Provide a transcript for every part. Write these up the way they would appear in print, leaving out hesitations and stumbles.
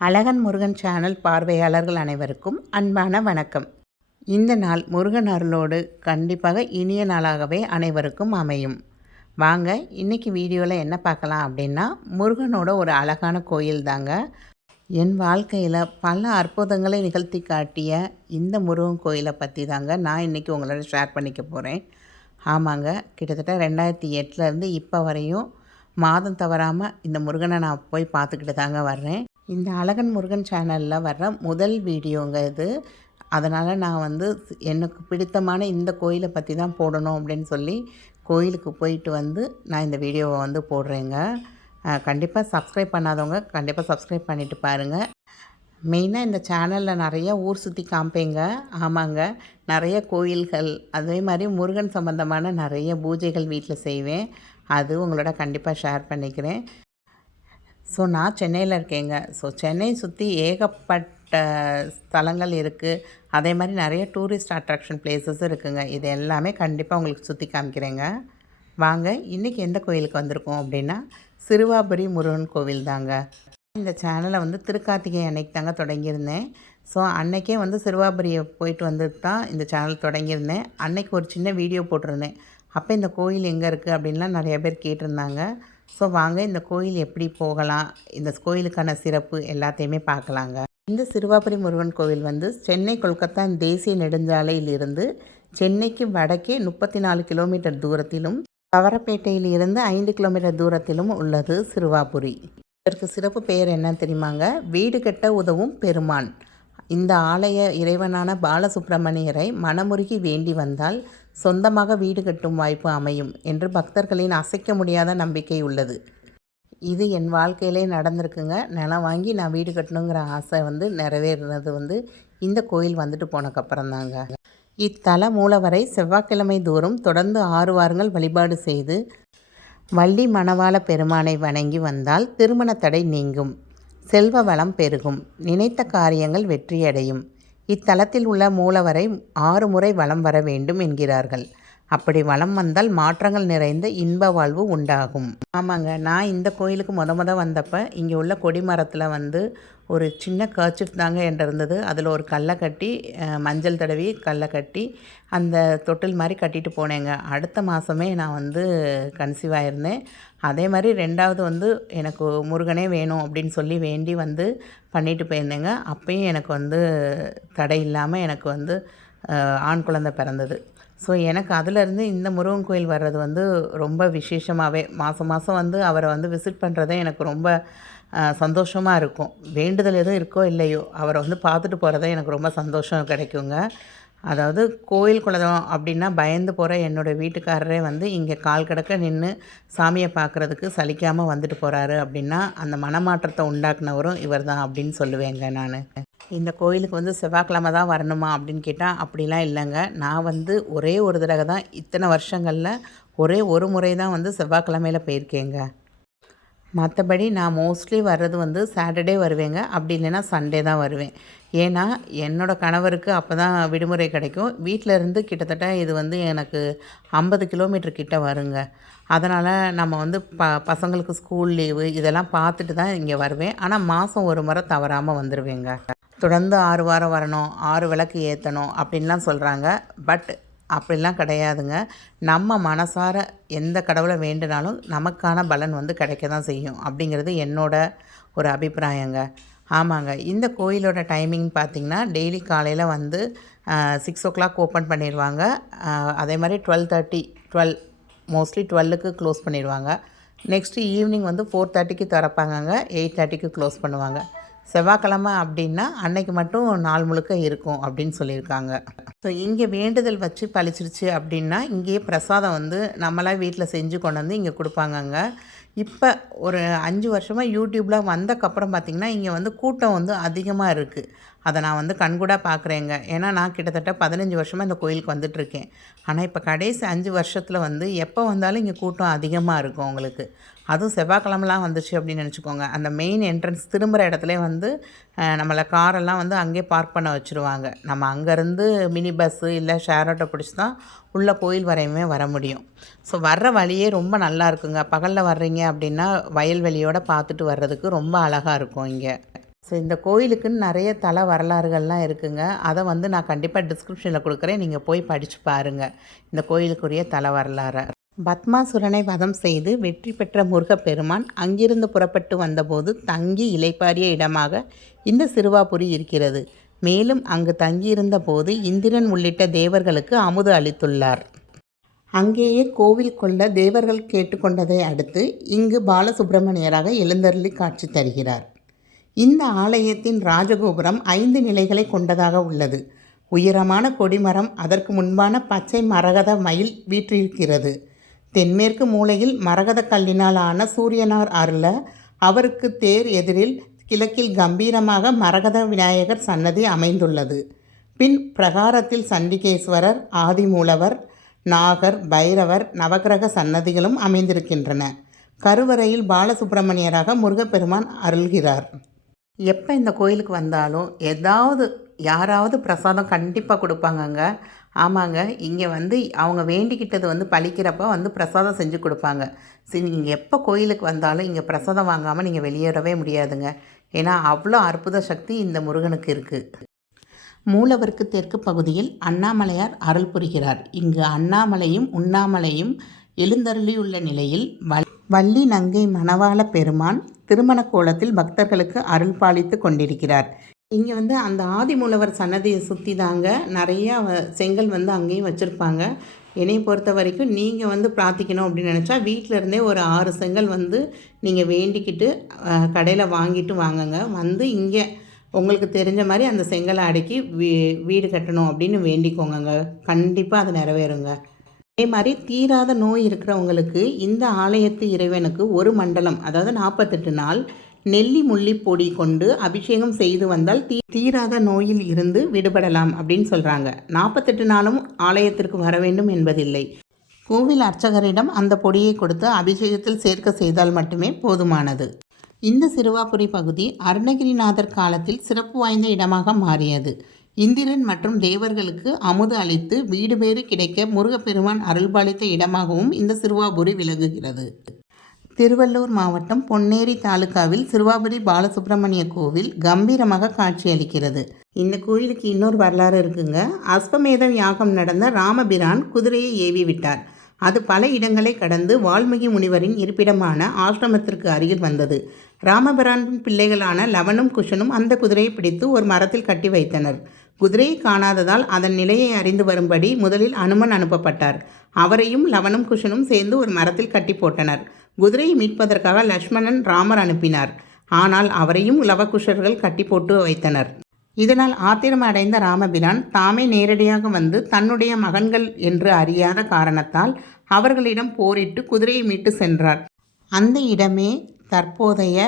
அழகன் Murugan channel பார்வையாளர்கள் அனைவருக்கும் அன்பான வணக்கம். இந்த நாள் முருகன் அருளோடு கண்டிப்பாக இனிய நாளாகவே அனைவருக்கும் அமையும். வாங்க இன்றைக்கி வீடியோவில் என்ன பார்க்கலாம் அப்படின்னா, முருகனோட ஒரு அழகான கோயில் தாங்க. என் வாழ்க்கையில் பல அற்புதங்களை நிகழ்த்தி காட்டிய இந்த முருகன் கோயிலை பற்றி தாங்க நான் இன்றைக்கி உங்களோட ஷேர் பண்ணிக்க போகிறேன். ஆமாங்க, கிட்டத்தட்ட 2008 இப்போ வரையும் மாதம் தவறாமல் இந்த முருகனை நான் போய் பார்த்துக்கிட்டு தாங்க வர்றேன். இந்த அழகன் முருகன் சேனலில் வர்ற முதல் வீடியோங்க இது. அதனால் நான் எனக்கு பிடித்தமான இந்த கோயிலை பற்றி தான் போடணும் அப்படின்னு சொல்லி கோயிலுக்கு போயிட்டு நான் இந்த வீடியோவை போடுறேங்க. கண்டிப்பாக சப்ஸ்கிரைப் பண்ணாதவங்க கண்டிப்பாக சப்ஸ்கிரைப் பண்ணிவிட்டு பாருங்கள். மெயினாக இந்த சேனலில் நிறையா ஊர் சுற்றி காமிப்பேங்க. ஆமாங்க, நிறைய கோயில்கள் அதே மாதிரி முருகன் சம்மந்தமான நிறைய பூஜைகள் வீட்டில் செய்வேன். அது உங்களோட கண்டிப்பாக ஷேர் பண்ணிக்கிறேன். ஸோ நான் சென்னையில் இருக்கேங்க. ஸோ சென்னை சுற்றி ஏகப்பட்ட ஸ்தலங்கள் இருக்குது. அதே மாதிரி நிறைய டூரிஸ்ட் அட்ராக்ஷன் பிளேஸஸ் இருக்குதுங்க. இது எல்லாமே கண்டிப்பாக உங்களுக்கு சுற்றி காமிக்கிறேங்க. வாங்க இன்றைக்கி எந்த கோயிலுக்கு வந்திருக்கோம் அப்படின்னா, சிறுவாபுரி முருகன் கோவில் தாங்க. இந்த சேனலை திருக்கார்த்திகை அன்னைக்கு தாங்க தொடங்கியிருந்தேன். ஸோ அன்றைக்கே சிறுவாபுரியை போயிட்டு வந்துட்டு தான் இந்த சேனல் தொடங்கியிருந்தேன். அன்றைக்கி ஒரு சின்ன வீடியோ போட்டிருந்தேன். அப்போ இந்த கோயில் எங்கே இருக்குது அப்படின்லாம் நிறைய பேர் கேட்டிருந்தாங்க. ஸோ வாங்க இந்த கோயில் எப்படி போகலாம், இந்த கோயிலுக்கான சிறப்பு எல்லாத்தையுமே பார்க்கலாங்க. இந்த சிறுவாபுரி முருகன் கோவில் சென்னை கொல்கத்தா தேசிய நெடுஞ்சாலையிலிருந்து சென்னைக்கு வடக்கே 34 கிலோமீட்டர் தூரத்திலும், கவரப்பேட்டையில் இருந்து 5 கிலோமீட்டர் தூரத்திலும் உள்ளது சிறுவாபுரி. இதற்கு சிறப்பு பெயர் என்ன தெரியுமாங்க? வீடு கட்ட உதவும் பெருமான். இந்த ஆலய இறைவனான பாலசுப்பிரமணியரை மனமுருகி வேண்டி வந்தால் சொந்தமாக வீடு கட்டும் வாய்ப்பு அமையும் என்று பக்தர்களின் அசைக்க முடியாத நம்பிக்கை உள்ளது. இது என் வாழ்க்கையிலே நடந்திருக்குங்க. நிலம் வாங்கி நான் வீடு கட்டணுங்கிற ஆசை நிறைவேறினது இந்த கோயில் போனக்கப்புறம் தாங்க. இத்தல மூலவரை செவ்வாய்க்கிழமை தோறும் தொடர்ந்து 6 வாரங்கள் வழிபாடு செய்து வள்ளி மணவாள பெருமானை வணங்கி வந்தால் திருமண தடை நீங்கும், செல்வ வளம் பெருகும், நினைத்த காரியங்கள் வெற்றியடையும். இத்தலத்தில் உள்ள மூலவரை 6 முறை வலம் வர வேண்டும் என்கிறார்கள். அப்படி வலம் வந்தால் மாற்றங்கள் நிறைந்த இன்ப வாழ்வு உண்டாகும். ஆமாங்க, நான் இந்த கோயிலுக்கு வந்தப்போ இங்கே உள்ள கொடிமரத்தில் ஒரு சின்ன கர்ச்சிஃப் தாங்க என்கிட்ட இருந்தது. அதில் ஒரு கல்லை கட்டி மஞ்சள் தடவி கல்லை கட்டி அந்த தொட்டில் மாதிரி கட்டிட்டு போனேங்க. அடுத்த மாதமே நான் கன்சீவ் ஆகிருந்தேன். அதே மாதிரி 2வது எனக்கு முருகனே வேணும் அப்படின்னு சொல்லி வேண்டி பண்ணிட்டு போயிருந்தேங்க. அப்பயும் எனக்கு தடை இல்லாமல் எனக்கு ஆண் குழந்தை பிறந்தது. ஸோ எனக்கு அதிலேருந்து இந்த முருகன் கோயில் வர்றது ரொம்ப விசேஷமாகவே மாதம் மாதம் அவரை விசிட் பண்ணுறதே எனக்கு ரொம்ப சந்தோஷமாக இருக்கும். வேண்டுதல் எதுவும் இருக்கோ இல்லையோ அவரை பார்த்துட்டு போகிறதே எனக்கு ரொம்ப சந்தோஷம் கிடைக்குங்க. அதாவது கோயில் குலதெய்வம் அப்படின்னா பயந்து போகிற என்னோடய வீட்டுக்காரரே இங்கே கால் கிடக்க நின்று சாமியை பார்க்குறதுக்கு சலிக்காமல் வந்துட்டு போகிறாரு அப்படின்னா அந்த மனமாற்றத்தை உண்டாக்குனவரும் இவர் தான் அப்படின்னு சொல்லுவேங்க. நான் இந்த கோயிலுக்கு செவ்வாய்க்கிழமை தான் வரணுமா அப்படின்னு கேட்டால் அப்படிலாம் இல்லைங்க. நான் ஒரே ஒரு தடவை தான் இத்தனை வருஷங்களில் ஒரே ஒரு முறை தான் செவ்வாய்க்கிழமையில் போயிருக்கேங்க. மற்றபடி நான் மோஸ்ட்லி வர்றது சாட்டர்டே வருவேங்க. அப்படி இல்லைன்னா சண்டே தான் வருவேன். ஏன்னா என்னோடய கணவருக்கு அப்போ தான் விடுமுறை கிடைக்கும். வீட்டில் இருந்து கிட்டத்தட்ட இது எனக்கு 50 கிலோமீட்டர் கிட்ட வருங்க. அதனால் நம்ம பசங்களுக்கு ஸ்கூல் லீவு இதெல்லாம் பார்த்துட்டு தான் இங்கே வருவேன். ஆனால் மாதம் ஒரு முறை தவறாமல் வந்துடுவேங்க. தொடர்ந்து 6 வாரம் வரணும், 6 விளக்கு ஏற்றணும் அப்படின்லாம் சொல்கிறாங்க. பட் அப்படிலாம் கிடையாதுங்க. நம்ம மனசார எந்த கடவுளை வேண்டுனாலும் நமக்கான பலன் கிடைக்க தான் செய்யும் அப்படிங்கிறது என்னோட ஒரு அபிப்பிராயங்க. ஆமாங்க, இந்த கோயிலோட டைமிங் பார்த்திங்கன்னா டெய்லி காலையில் 6 o'clock ஓப்பன் பண்ணிடுவாங்க. அதே மாதிரி 12 மோஸ்ட்லி 12க்கு க்ளோஸ் பண்ணிடுவாங்க. நெக்ஸ்ட்டு ஈவினிங் 4:30க்கு திறப்பாங்கங்க. 8:30க்கு க்ளோஸ் பண்ணுவாங்க. செவ்வாய்க்கிழமை அப்படின்னா அன்னைக்கு மட்டும் நாள் முழுக்க இருக்கும் அப்படின்னு சொல்லியிருக்காங்க. ஸோ இங்கே வேண்டுதல் வச்சு பழிச்சிருச்சு அப்படின்னா இங்கேயே பிரசாதம் நம்மளாம் வீட்டில் செஞ்சு கொண்டு இங்கே கொடுப்பாங்கங்க. இப்போ ஒரு 5 வருஷமாக யூடியூப்பில் வந்தக்கப்புறம் பார்த்திங்கன்னா இங்கே கூட்டம் அதிகமாக இருக்குது. அதை நான் கண்கூடாக பார்க்குறேங்க. ஏன்னா நான் கிட்டத்தட்ட 15 வருஷமாக இந்த கோயிலுக்கு வந்துட்டுருக்கேன். ஆனால் இப்போ கடைசி 5 வருஷத்தில் எப்போ வந்தாலும் இங்கே கூட்டம் அதிகமாக இருக்கும் உங்களுக்கு. அதுவும் செவ்வாய்க்கிழமெலாம் வந்துச்சு அப்படின்னு நினச்சிக்கோங்க. அந்த மெயின் என்ட்ரன்ஸ் திரும்புகிற இடத்துல நம்மளை காரெல்லாம் அங்கேயே பார்க் பண்ண வச்சுருவாங்க. நம்ம அங்கேருந்து மினி பஸ்ஸு இல்லை ஷேர் ஆட்டோ பிடிச்சி தான் உள்ள கோயில் வரையுமே வர முடியும். ஸோ வர்ற வழியே ரொம்ப நல்லா இருக்குங்க. பகலில் வர்றீங்க அப்படின்னா வயல்வெளியோடு பார்த்துட்டு வர்றதுக்கு ரொம்ப அழகாக இருக்கும் இங்கே. ஸோ இந்த கோயிலுக்குன்னு நிறைய தல வரலாறுகள்லாம் இருக்குங்க. அதை வந்து நான் கண்டிப்பாக டிஸ்கிரிப்ஷனில் கொடுக்குறேன். நீங்கள் போய் படித்து பாருங்கள் இந்த கோயிலுக்குரிய தல வரலாறை. பத்மாசுரனை வதம் செய்து வெற்றி பெற்ற முருகப்பெருமான் அங்கிருந்து புறப்பட்டு வந்தபோது தங்கி இளைப்பாறிய இடமாக இந்த சிறுவாபுரி இருக்கிறது. மேலும் அங்கு தங்கியிருந்த போது இந்திரன் உள்ளிட்ட தேவர்களுக்கு அமுது அளித்துள்ளார். அங்கேயே கோவில் கொள்ள தேவர்கள் கேட்டுக்கொண்டதை அடுத்து இங்கு பாலசுப்பிரமணியராக எழுந்தருளி காட்சி தருகிறார். இந்த ஆலயத்தின் ராஜகோபுரம் 5 நிலைகளை கொண்டதாக உள்ளது. உயரமான கொடிமரம், அதற்கு முன்பான பச்சை மரகத மயில் வீற்றிருக்கிறது. தென்மேற்கு மூலையில் மரகத கல்லினால் ஆன சூரியனார் அருள, அவருக்கு தேர் எதிரில் கிழக்கில் கம்பீரமாக மரகத விநாயகர் சன்னதி அமைந்துள்ளது. பின் பிரகாரத்தில் சண்டிகேஸ்வரர், ஆதிமூலவர், நாகர், பைரவர், நவகிரக சன்னதிகளும் அமைந்திருக்கின்றன. கருவறையில் பாலசுப்பிரமணியராக முருகப்பெருமான் அருள்கிறார். எப்போ இந்த கோயிலுக்கு வந்தாலும் யாராவது பிரசாதம் கண்டிப்பாக கொடுப்பாங்கங்க. ஆமாங்க, இங்கே வந்து அவங்க வேண்டிக்கிட்டது வந்து பழிக்கிறப்ப வந்து பிரசாதம் செஞ்சு கொடுப்பாங்க. சரி, நீங்கள் எப்போ கோயிலுக்கு வந்தாலும் இங்கே பிரசாதம் வாங்காமல் நீங்கள் வெளியேறவே முடியாதுங்க. ஏன்னா அவ்வளோ அற்புத சக்தி இந்த முருகனுக்கு இருக்குது. மூலவருக்கு தெற்கு பகுதியில் அண்ணாமலையார் அருள் புரிகிறார். இங்கு அண்ணாமலையும் உண்ணாமலையும் எழுந்தருளியுள்ள நிலையில் வள்ளி நங்கை மணவாள பெருமான் திருமண கோலத்தில் பக்தர்களுக்கு அருள் பாலித்து கொண்டிருக்கிறார். இங்கே வந்து அந்த ஆதிமூலவர் சன்னதியை சுற்றி தாங்க நிறையா செங்கல் வந்து அங்கேயும் வச்சுருப்பாங்க. என்னை பொறுத்த வரைக்கும் நீங்கள் வந்து பிரார்த்திக்கணும் அப்படின்னு நினச்சா வீட்டில் இருந்தே ஒரு 6 செங்கல் வந்து நீங்கள் வேண்டிக்கிட்டு கடையில் வாங்கிட்டு வாங்குங்க. வந்து இங்கே உங்களுக்கு தெரிஞ்ச மாதிரி அந்த செங்கலை அடுக்கி வீடு கட்டணும் அப்படின்னு வேண்டிக்கோங்க. கண்டிப்பாக அது நிறைவேறுங்க. அதே மாதிரி தீராத நோய் இருக்கிறவங்களுக்கு இந்த ஆலயத்து இறைவனுக்கு ஒரு மண்டலம், அதாவது 48 நாள் நெல்லி முள்ளி பொடி கொண்டு அபிஷேகம் செய்து வந்தால் தீராத நோயில் இருந்து விடுபடலாம் அப்படின்னு சொல்கிறாங்க. 48 நாளும் ஆலயத்திற்கு வர வேண்டும் என்பதில்லை. கோவில் அர்ச்சகரிடம் அந்த பொடியை கொடுத்து அபிஷேகத்தில் சேர்க்க செய்தால் மட்டுமே போதுமானது. இந்த சிறுவாபுரி பகுதி அருணகிரிநாதர் காலத்தில் சிறப்பு வாய்ந்த இடமாக மாறியது. இந்திரன் மற்றும் தேவர்களுக்கு அமுது அளித்து வீடு பேறு கிடைக்க முருகப்பெருமான் அருள்பாலித்த இடமாகவும் இந்த சிறுவாபுரி விளங்குகிறது. திருவள்ளூர் மாவட்டம் பொன்னேரி தாலுகாவில் சிறுவாபுரி பாலசுப்பிரமணிய கோவில் கம்பீரமாக காட்சியளிக்கிறது. இந்த கோயிலுக்கு இன்னொரு வரலாறு இருக்குங்க. அஸ்வமேதம் யாகம் நடந்த ராமபிரான் குதிரையை ஏவி விட்டார். அது பல இடங்களை கடந்து வால்மீகி முனிவரின் இருப்பிடமான ஆசிரமத்திற்கு அருகில் வந்தது. ராமபிரானின் பிள்ளைகளான லவனும் குஷனும் அந்த குதிரையை பிடித்து ஒரு மரத்தில் கட்டி வைத்தனர். குதிரையை காணாததால் அதன் நிலையை அறிந்து வரும்படி முதலில் அனுமன் அனுப்பப்பட்டார். அவரையும் லவனும் குஷனும் சேர்ந்து ஒரு மரத்தில் கட்டி போட்டனர். குதிரையை மீட்பதற்காக லக்ஷ்மணன் ராமர் அனுப்பினார். ஆனால் அவரையும் லவகுஷர்கள் கட்டி போட்டு வைத்தனர். இதனால் ஆத்திரம் அடைந்த ராமபிரான் தாமே நேரடியாக வந்து தன்னுடைய மகன்கள் என்று அறியாத காரணத்தால் அவர்களிடம் போரிட்டு குதிரையை மீட்டு சென்றார். அந்த இடமே தற்போதைய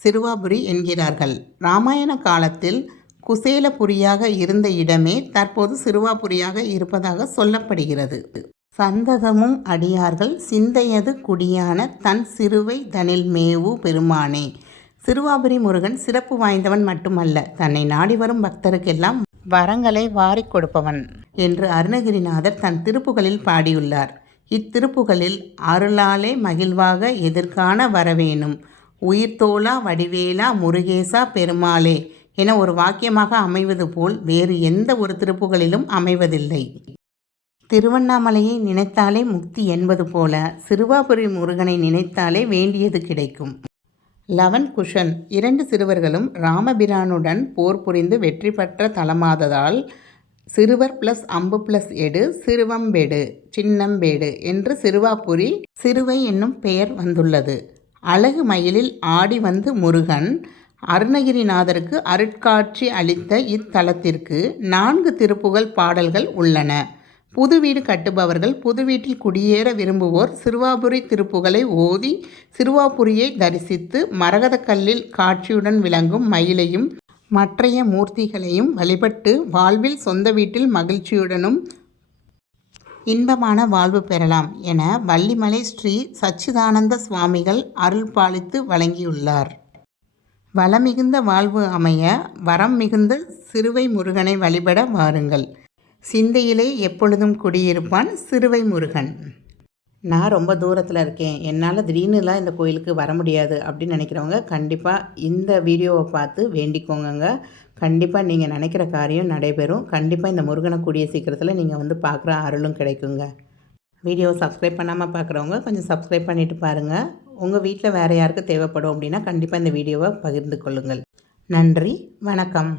சிறுவாபுரி என்கிறார்கள். இராமாயண காலத்தில் குசேலபுரியாக இருந்த இடமே தற்போது சிறுவாபுரியாக இருப்பதாக சொல்லப்படுகிறது. சந்ததமும் அடியார்கள் சிந்தையது குடியான தன் சிறுவை தனில் மேவு பெருமானே. சிறுவாபுரி முருகன் சிறப்பு வாய்ந்தவன் மட்டுமல்ல, தன்னை நாடி வரும் பக்தருக்கெல்லாம் வரங்களை வாரி கொடுப்பவன் என்று அருணகிரிநாதர் தன் திருப்புகளில் பாடியுள்ளார். இத்திருப்புகளில் அருளாலே மகிழ்வாக எதிர்காண வரவேணும், உயிர்த்தோளா வடிவேலா முருகேசா பெருமாளே என ஒரு வாக்கியமாக அமைவது போல் வேறு எந்த ஒரு திருப்புகளிலும் அமைவதில்லை. திருவண்ணாமலையை நினைத்தாலே முக்தி என்பது போல சிறுவாபுரி முருகனை நினைத்தாலே வேண்டியது கிடைக்கும். லவன் குஷன் 2 சிறுவர்களும் ராமபிரானுடன் போர் புரிந்து வெற்றி பெற்ற தலமாததால் சிறுவர் + அம்பு + எடு சிறுவம்பெடு சின்னம்பேடு என்று சிறுவாபுரி சிறுவை என்னும் பெயர் வந்துள்ளது. அழகு மயிலில் ஆடி வந்து முருகன் அருணகிரிநாதருக்கு அருட்காட்சி அளித்த இத்தலத்திற்கு 4 திருப்புகழ் பாடல்கள் உள்ளன. புது வீடு கட்டுபவர்கள், புது வீட்டில் குடியேற விரும்புவோர் சிறுவாபுரி திருப்புகளை ஓதி சிறுவாபுரியை தரிசித்து மரகதக்கல்லில் காட்சியுடன் விளங்கும் மயிலையும் மற்றைய மூர்த்திகளையும் வழிபட்டு வாழ்வில் சொந்த வீட்டில் மகிழ்ச்சியுடனும் இன்பமான வாழ்வு பெறலாம் என வள்ளிமலை ஸ்ரீ சச்சிதானந்த சுவாமிகள் அருள் பாலித்து வழங்கியுள்ளார். வளமிகுந்த வாழ்வு அமைய வரம் மிகுந்த சிறுவை முருகனை வழிபட வாருங்கள். சிந்தையிலே எப்பொழுதும் குடியிருப்பான் சிறுவை முருகன். நான் ரொம்ப தூரத்தில் இருக்கேன், என்னால் திடீர்னுலாம் இந்த கோயிலுக்கு வர முடியாது அப்படின்னு நினைக்கிறவங்க கண்டிப்பாக இந்த வீடியோவை பார்த்து வேண்டிக்கோங்க. கண்டிப்பாக நீங்கள் நினைக்கிற காரியம் நடைபெறும். கண்டிப்பாக இந்த முருகனை கூடிய சீக்கிரத்தில் நீங்கள் வந்து பார்க்குற அருளும் கிடைக்குங்க. வீடியோவை சப்ஸ்கிரைப் பண்ணாமல் பார்க்குறவங்க கொஞ்சம் சப்ஸ்கிரைப் பண்ணிவிட்டு பாருங்கள். உங்கள் வீட்டில் வேறு யாருக்கு தேவைப்படும் அப்படின்னா கண்டிப்பாக இந்த வீடியோவை பகிர்ந்து கொள்ளுங்கள். நன்றி, வணக்கம்.